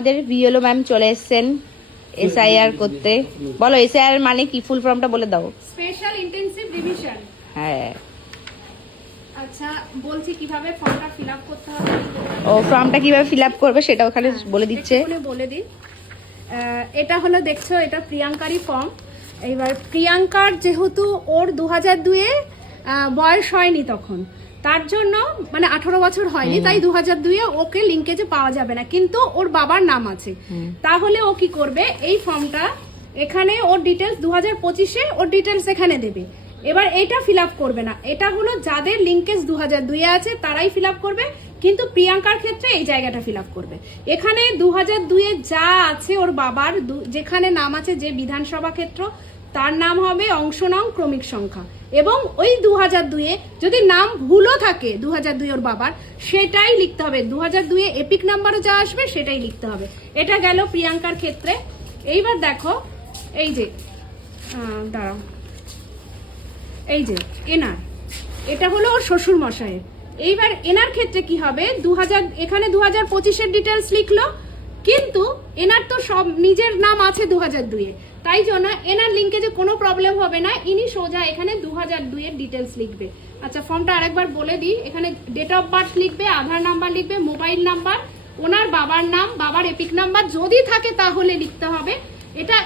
আমাদের BLO ma'am চলে এসেছেন এসআইআর করতে। বলো এসআইআর মানে কি? ফুল ফর্মটা বলে দাও। স্পেশাল ইন্টেনসিভ রিভিশন হ্যাঁ। আচ্ছা বলছি কীভাবে ফর্মটা ফিল করতে হবে? ও ফর্মটা কীভাবে করবে সেটা ওখানে বলে দিচ্ছে। বলে দিই। এটা হলো দেখছ এটা প্রিয়াঙ্কারই ফর্ম এইবার প্রিয়াঙ্কার যেহেতু ওর দু হাজার দুয়ে বয়স হয়নি তখন। তার জন্য মানে আঠারো বছর হয়নি তাই দু হাজার দুইয়ে ওকে লিঙ্কেজে পাওয়া যাবে না। কিন্তু ওর বাবার নাম আছে। তাহলে ও কি করবে? এই ফর্মটা এখানে ওর ডিটেলস দু হাজার পঁচিশে ওর ডিটেলস এখানে দেবে। এবার এটা ফিল আপ করবে না। এটা হলো যাদের লিঙ্কেজ দু হাজার দুইয়ে আছে তারাই ফিল আপ করবে। কিন্তু প্রিয়াঙ্কার ক্ষেত্রে এই জায়গাটা ফিল আপ করবে। এখানে দু হাজার দুইয়ে যা আছে ওর বাবার যেখানে নাম আছে যে বিধানসভা ক্ষেত্র তার নাম হবে অংশ নং ক্রমিক সংখ্যা। এবং ওই দু হাজার দুইয়ে যদি নাম ভুলও থাকে দু হাজার দুই ওর বাবার, সেটাই লিখতে হবে। দু হাজার দুইয়ে এপিক নাম্বারও যা আসবে, সেটাই লিখতে হবে। এটা গেল প্রিয়াঙ্কার ক্ষেত্রে। এইবার দেখো, এই যে দাঁড়াও। এই যে, এনার। এটা হলো ওর শ্বশুর মশাইয়ের। এইবার এনার ক্ষেত্রে কি হবে? দু হাজার এখানে দু হাজার পঁচিশের ডিটেলস লিখলো, কিন্তু এনার তো সব নিজের নাম আছে দু হাজার দুইয়ে। তাই জন্য এনার লিঙ্কে যে কোনো প্রবলেম হবে না, ইনি সোজা এখানে দু হাজার দুইয়ের ডিটেলস লিখবে। আচ্ছা ফর্মটা আরেকবার বলে দিই, এখানে ডেট অফ বার্থ লিখবে, আধার নাম্বার লিখবে মোবাইল নাম্বার ওনার বাবার নাম, বাবার এপিক নাম্বার যদি থাকে তাহলে লিখতে হবে। এটা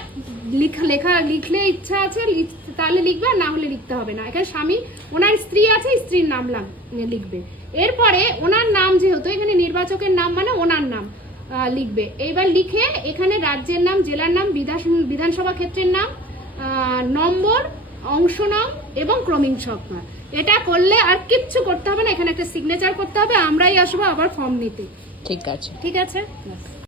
লিখ- লেখা, লিখলে ইচ্ছা আছে তাহলে লিখবে, আর না হলে লিখতে হবে না। এখানে স্বামী, ওনার স্ত্রী আছে, স্ত্রীর নাম লিখবে। এরপরে ওনার নাম যেহেতু, এখানে নির্বাচকের নাম মানে ওনার নাম। লিখবে। এইবার লিখে এখানে রাজ্যের নাম জেলার নাম বিধান- বিধানসভা ক্ষেত্রের নাম নম্বর অংশ নাম এবং ক্রমিং সংখ্যা। এটা করলে আর কিচ্ছু করতে হবে না এখানে একটা সিগনেচার করতে হবে আমরাই আসব আবার ফর্ম নিতে। ঠিক আছে। ঠিক আছে।